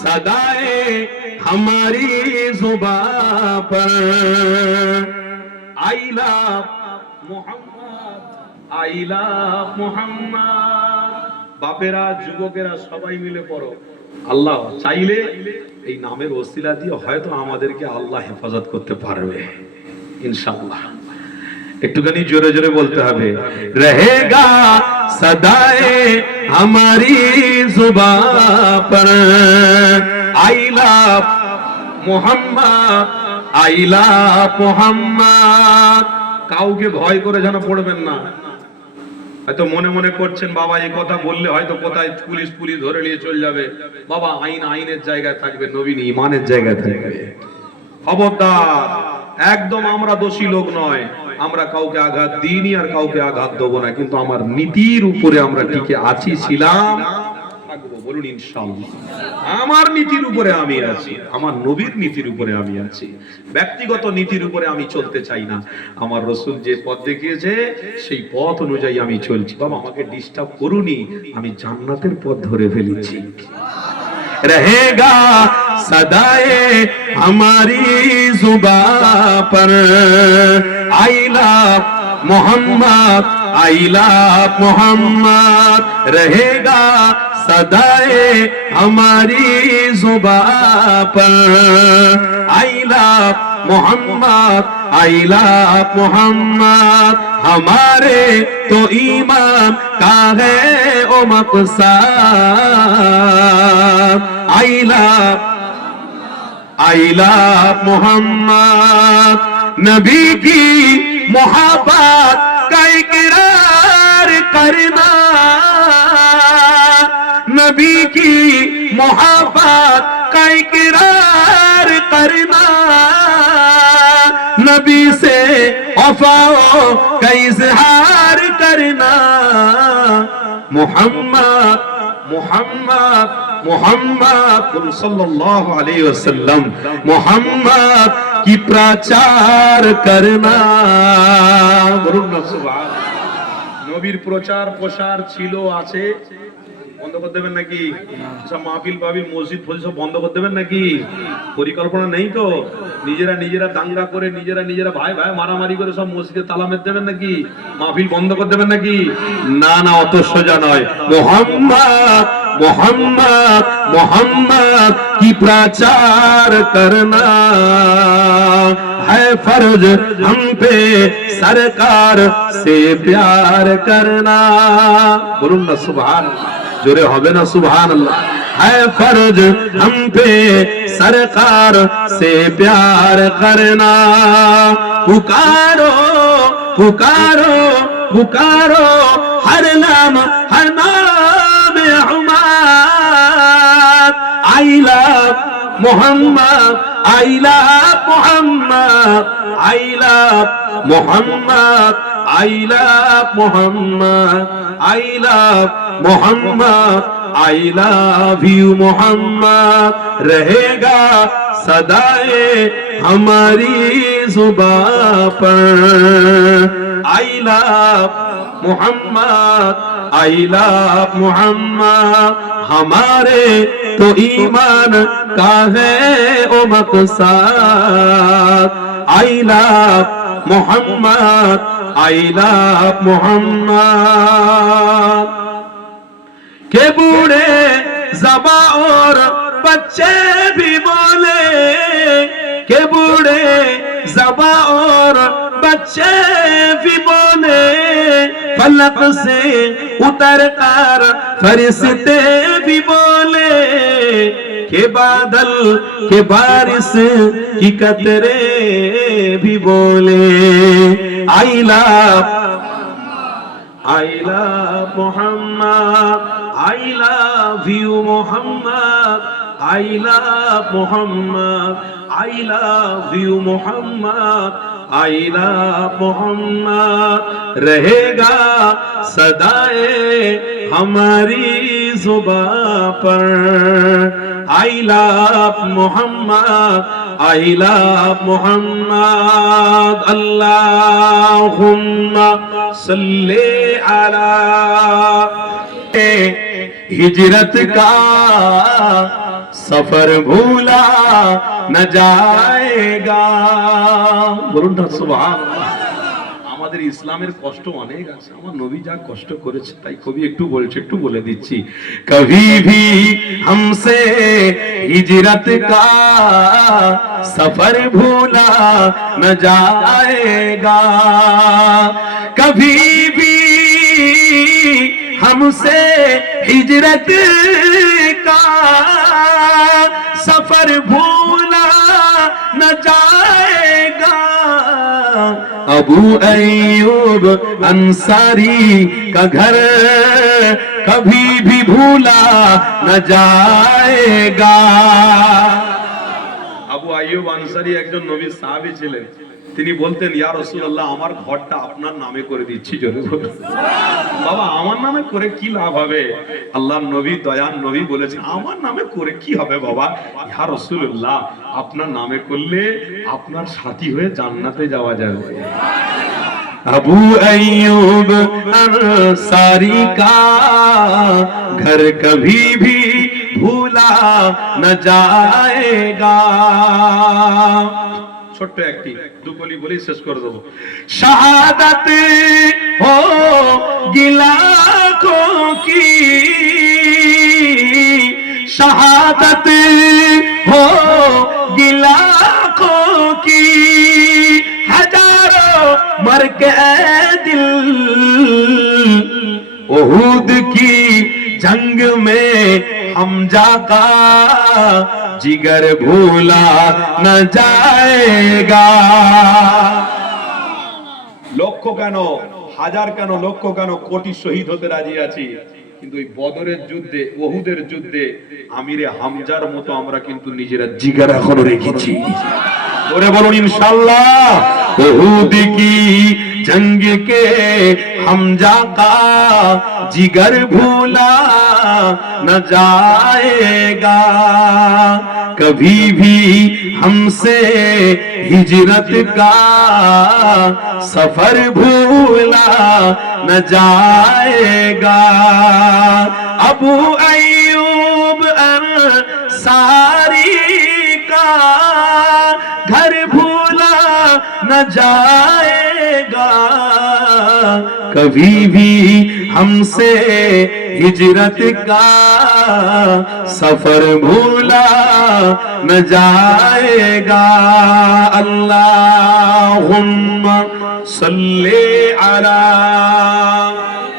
सदाए हमारी जुबां पर I love Mohammad, I love Mohammed. বাপেরা যুবকেরা সবাই মিলে পড়ো। আল্লাহ চাইলে এই নামের ওসিলা দিয়ে হয়তো আমাদেরকে আল্লাহ হেফাজত করতে পারবে ইনশাআল্লাহ। একটুখানি জোরে জোরে বলতে হবে, रहेगा सदाए हमारी जुबां पर I love Mohammad, I love Muhammad. কাউকে ভয় করে যেন পড়বেন না। হয়তো মনে মনে করছেন বাবা এই কথা বললে হয়তো কোথায় পুলিশ ধরে নিয়ে চলে যাবে। বাবা আইন আইনের জায়গায় থাকবে, নবীন ঈমানের জায়গায় থাকবে। খবরদার, একদম আমরা দোষী লোক নয়, আমরা কাউকে আঘাত দিইনি আর কাউকে আঘাত দেব না, কিন্তু আমার নীতির উপরে আমরা টিকে আছি, ছিলাম, থাকবো। বলুন ইনশাআল্লাহ। আমার নীতির উপরে আমি আছি, আমার নবীর নীতির উপরে আমি আছি। ব্যক্তিগত নীতির উপরে আমি চলতে চাই না। আমার রাসূল যে পথ দেখিয়েছে সেই পথ অনুযায়ী আমি চলছি। বাবা আমাকে ডিস্টার্ব করুনি, আমি জান্নাতের পথ ধরে ফেলেছি। रहेगा सदाए हमारी जुबां पर I love Mohammad, I love Muhammad. रहेगा सदाए हमारी जुबां पर I love Mohammad, I love Muhammad. हमारे तो ईमान का है ओ मकसद आई लव मोहम्मद। नबी की मोहब्बत का इकरार करना, नबी की मोहब्बत का इकरार करना, नबी से वफाओं का इजहार करना। मोहम्मद मोहम्मद मोहम्मद सल्लल्लाहु अलैहि वसल्लम, मोहम्मद की प्रचार करना। বলুন না সুবহানাল্লাহ। নবীর প্রচার প্রসার ছিল, আছে, বন্ধ করে দেবেন নাকি? সব মাহফিল পাবিল মসজিদ ফসজিদ সব বন্ধ করে দেবেন নাকি? পরিকল্পনা নেই তো? নিজেরা দাঙ্গা করে নিজেরা ভাই মারামারি করে সব মসজিদে তালা মেরে দেবেন নাকি? মাহফিল বন্ধ করে দেবেন নাকি? না না, অত সোজা নয়। मोहम्मद मोहम्मद मोहम्मद की प्रचार करना है फर्ज हम पे, सरकार से प्यार करना। बोलूं ना सुभान अल्लाह, जोरे होबे ना सुभान अल्लाह। है फर्ज हम पे, सरकार से प्यार करना। पुकारो पुकारो पुकारो हर नाम I love Mohammad, I love Mohammad, I love Mohammad, I love Mohammad, I love Mohammad, I love you Muhammad. रहेगा सदाए हमारी जुबां पर I love Mohammad, I love Muhammad. हमारे तो ईमान का है ओ मकसद I love Mohammad, I love Muhammad. के बूढ़े ज़बा और बच्चे भी बोले, के बूढ़े ज़बा और बच्चे भी बोले, फलक से उतर कर फरिश्ते भी बोले, के बादल के बारिश की कतरे भी बोले। I love Mohammad, I love you Muhammad, I love Mohammad, I love you Muhammad, I love Muhammad. रहेगा सदाए हमारी जुबां पर I love Mohammad, I love Muhammad. अल्लाहुम्मा सल्ले अला हिजरत का सफर भूला न जाएगा। বলুন না সুবহানাল্লাহ। আমাদের ইসলামের কষ্ট অনেক আছে, আমার নবী যা কষ্ট করেছে তাই কবি একটু বলছে, একটু বলে দিচ্ছি। কভি ভি हमसे हिजरत का सफर भूला न जाएगा, कभी भी हमसे हिजरत का सफर भूला न जाएगा। अबू अय्यूब अंसारी का घर कभी भी भूला न जाएगा। আবু আইয়ুব আনসারী একজন নবীর সাহাবী ছিলেন। তিনি বলতেন, ইয়া রাসূলুল্লাহ, আমার ঘরটা আপনার নামে করে দিচ্ছি। জোরে বলুন। বাবা, আমার নামে করে কি লাভ হবে? আল্লাহর নবী, দয়ার নবী বলেছেন, আমার নামে করে কি হবে বাবা? ইয়া রাসূলুল্লাহ, আপনার নামে করলে আপনার সাথী হয়ে জান্নাতে যাওয়া যাবে। अबू अय्यूब अंसारी का घर कभी भी भूला न जाएगा। ছোট্ট একটি দুকলি বলি শেষ করে দেবো। শাহাদাত हो गिलाखों की, शहादत हो गिलाखों की, हजारों मर के दिल उहद की जंग में हमजा का जिगर भूला न जाएगा। লক্ষ কেন, হাজার কেন, লক্ষ কেন, কোটি শহীদ হতে রাজি আছি, কিন্তু ওই বদরের যুদ্ধে, ওহুদের যুদ্ধে আমিরে হামজার মতো আমরা কিন্তু নিজেরা জিগার এখনো রেখেছি। ওরে বলুন ইনশাআল্লাহ। ওহুদ কি जंग के हमजा का जिगर भूला न जाएगा, कभी भी हमसे हिजरत का सफर भूला न जाएगा। अबू अय्यूब अंसारी का घर भूला न जाएगा, कभी भी हमसे हिजरत का सफर भूला न जाएगा। अल्लाहुम्मा सल्ली अला